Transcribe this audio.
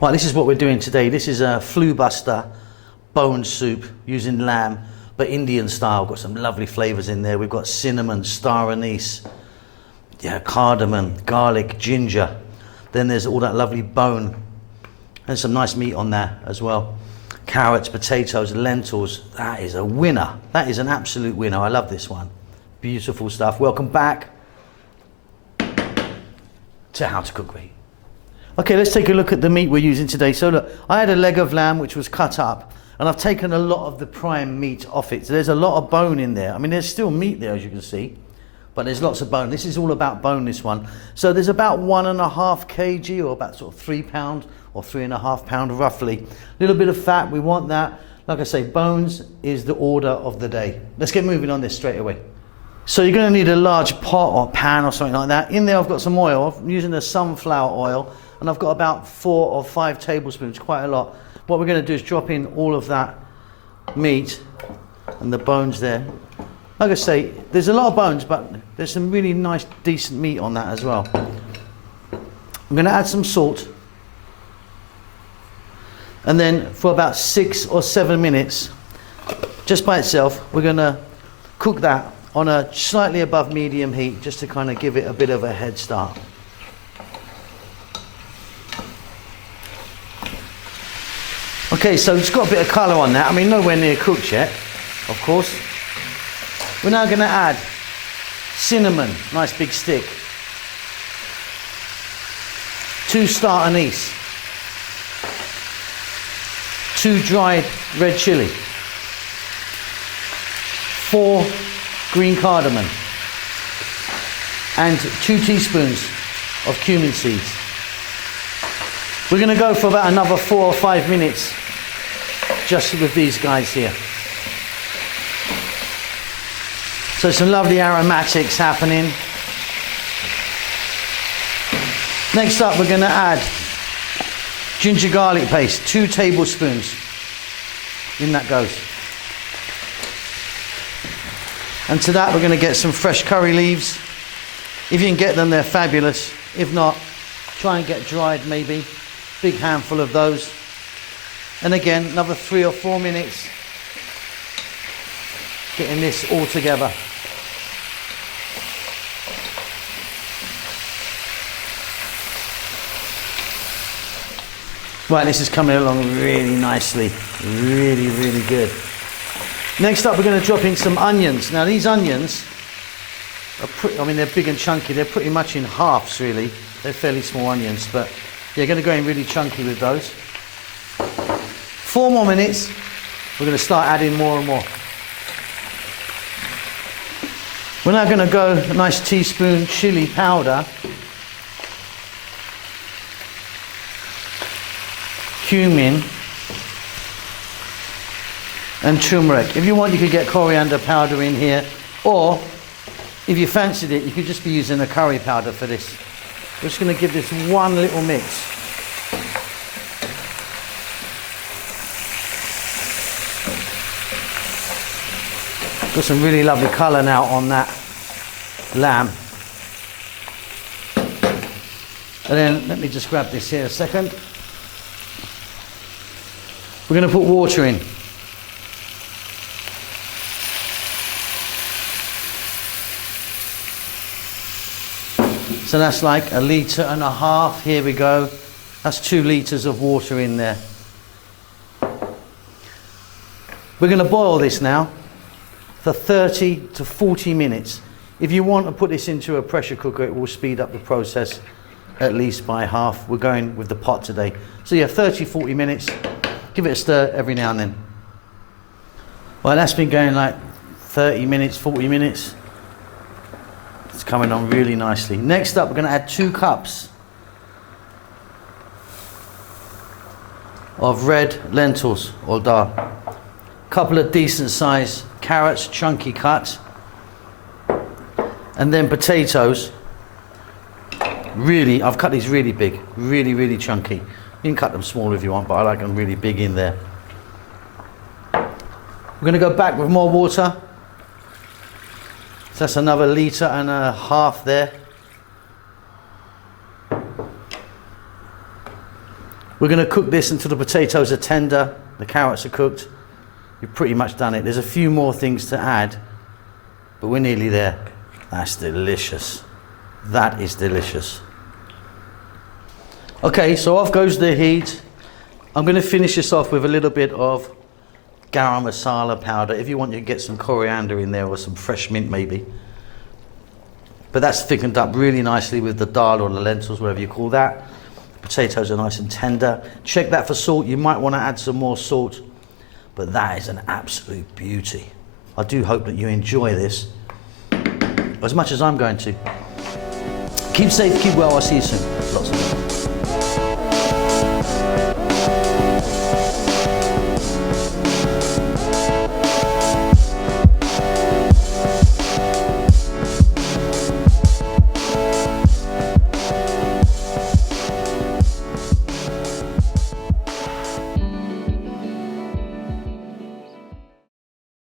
Right, this is what we're doing today. This is a flu buster bone soup using lamb, but Indian style. Got some lovely flavors in there. We've got cinnamon, star anise, cardamom, garlic, ginger. Then there's all that lovely bone and some nice meat on there as well. Carrots, potatoes, lentils. That is a winner. That is an absolute winner. I love this one. Beautiful stuff. Welcome back to How to Cook Meat. Okay, let's take a look at the meat we're using today. So look, I had a leg of lamb which was cut up, and I've taken a lot of the prime meat off it. So there's a lot of bone in there. I mean, there's still meat there, as you can see, but there's lots of bone. This is all about bone, this one. So there's about 1.5 kg, or about sort of 3 pounds or 3.5 pounds roughly. A little bit of fat, we want that. Like I say, bones is the order of the day. Let's get moving on this straight away. So you're going to need a large pot or pan or something like that. In there I've got some oil. I'm using the sunflower oil, and I've got about 4 or 5 tablespoons, quite a lot. What we're going to do is drop in all of that meat and the bones there. Like I say, there's a lot of bones, but there's some really nice, decent meat on that as well. I'm going to add some salt. And then for about 6 or 7 minutes, just by itself, we're going to cook that on a slightly above medium heat, just to kind of give it a bit of a head start. Okay, so it's got a bit of colour on that. I mean, nowhere near cooked yet, of course. We're now going to add cinnamon, nice big stick, 2 star anise, 2 dried red chilli, 4 green cardamom, and 2 teaspoons of cumin seeds. We're going to go for about another 4 or 5 minutes just with these guys here. So some lovely aromatics happening. Next up, we're going to add ginger garlic paste, 2 tablespoons. In that goes. And to that we're going to get some fresh curry leaves. If you can get them, they're fabulous. If not, try and get dried maybe. Big handful of those. And again, another 3 or 4 minutes getting this all together. Right, this is coming along really nicely. Really, really good. Next up, we're going to drop in some onions. Now these onions are pretty, I mean, they're big and chunky. They're pretty much in halves, really. They're fairly small onions, but you're going to go in really chunky with those. 4 more minutes. We're going to start adding more and more. We're now going to go a nice teaspoon chili powder, cumin, and turmeric. If you want, you could get coriander powder in here, or if you fancied it, you could just be using a curry powder for this. We're just going to give this one little mix. Got some really lovely colour now on that lamb. And then let me just grab this here a second. We're going to put water in. So that's like 1.5 litres. Here we go. That's 2 litres of water in there. We're going to boil this now for 30 to 40 minutes. If you want to put this into a pressure cooker, it will speed up the process at least by half. We're going with the pot today. So yeah, 30, 40 minutes. Give it a stir every now and then. Well, that's been going like 30 minutes, 40 minutes. It's coming on really nicely. Next up, we're going to add 2 cups of red lentils or dal. Couple of decent sized carrots, chunky cut. And then potatoes. Really, I've cut these really big, really, really chunky. You can cut them small if you want, but I like them really big in there. We're going to go back with more water. So that's another 1.5 litres there. We're going to cook this until the potatoes are tender, the carrots are cooked. You've pretty much done it. There's a few more things to add, but we're nearly there. That's delicious. That is delicious. Okay, so off goes the heat. I'm going to finish this off with a little bit of garam masala powder. If you want, you can get some coriander in there or some fresh mint maybe. But that's thickened up really nicely with the dal or the lentils, whatever you call that. Potatoes are nice and tender. Check that for salt. You might want to add some more salt, but that is an absolute beauty. I do hope that you enjoy this as much as I'm going to. Keep safe, keep well. I'll see you soon. Lots of love.